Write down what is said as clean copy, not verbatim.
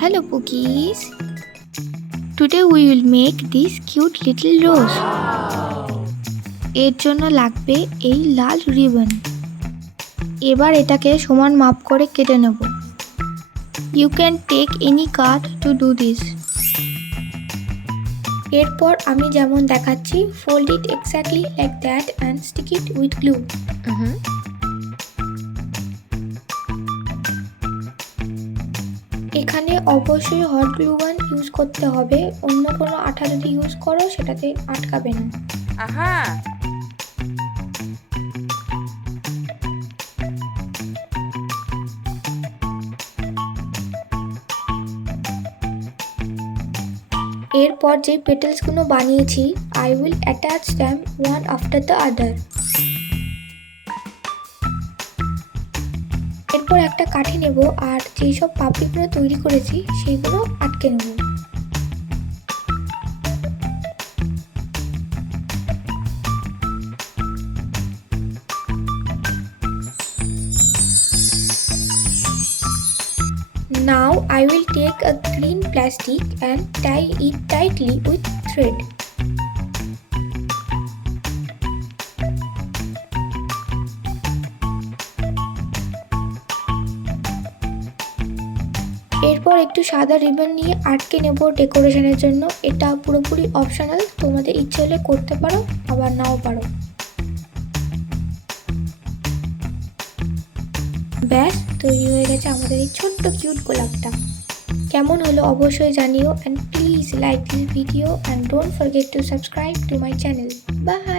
Hello Pookies. Today we will make this cute little rose. এর জন্য লাগবে এই লাল রিবন। এবার এটাকে সমান মাপ করে কেটে নেব। You can take any card to do this. এরপর আমি যেমন দেখাচ্ছি fold it exactly like that and stick it with glue. এখানে অবশ্যই হট গ্লু গান ইউজ করতে হবে, অন্য কোনো আঠা যদি ইউজ করো সেটাতে আটকাবে না। এরপর যে পেটেলসগুলো বানিয়েছি I will attach them one after the other. এরপর একটা কাঠি নেব আর যেই সব পাপড়িগুলো তৈরি করেছি সেইগুলো আটকে নেব। Now I will take a green plastic and tie it tightly with thread. এরপর একটু সাদা রিবন নিয়ে আটকে নেব ডেকোরেশনের জন্য। এটা পুরোপুরি অপশনাল, তোমাদের ইচ্ছে হলে করতে পারো আবার নাও পারো। ব্যাস তৈরি হয়ে গেছে আমাদের এই ছোট্ট কিউট গোলাপটা। কেমন হলো অবশ্যই জানিও, and please like this video and don't forget to subscribe to my channel. Bye.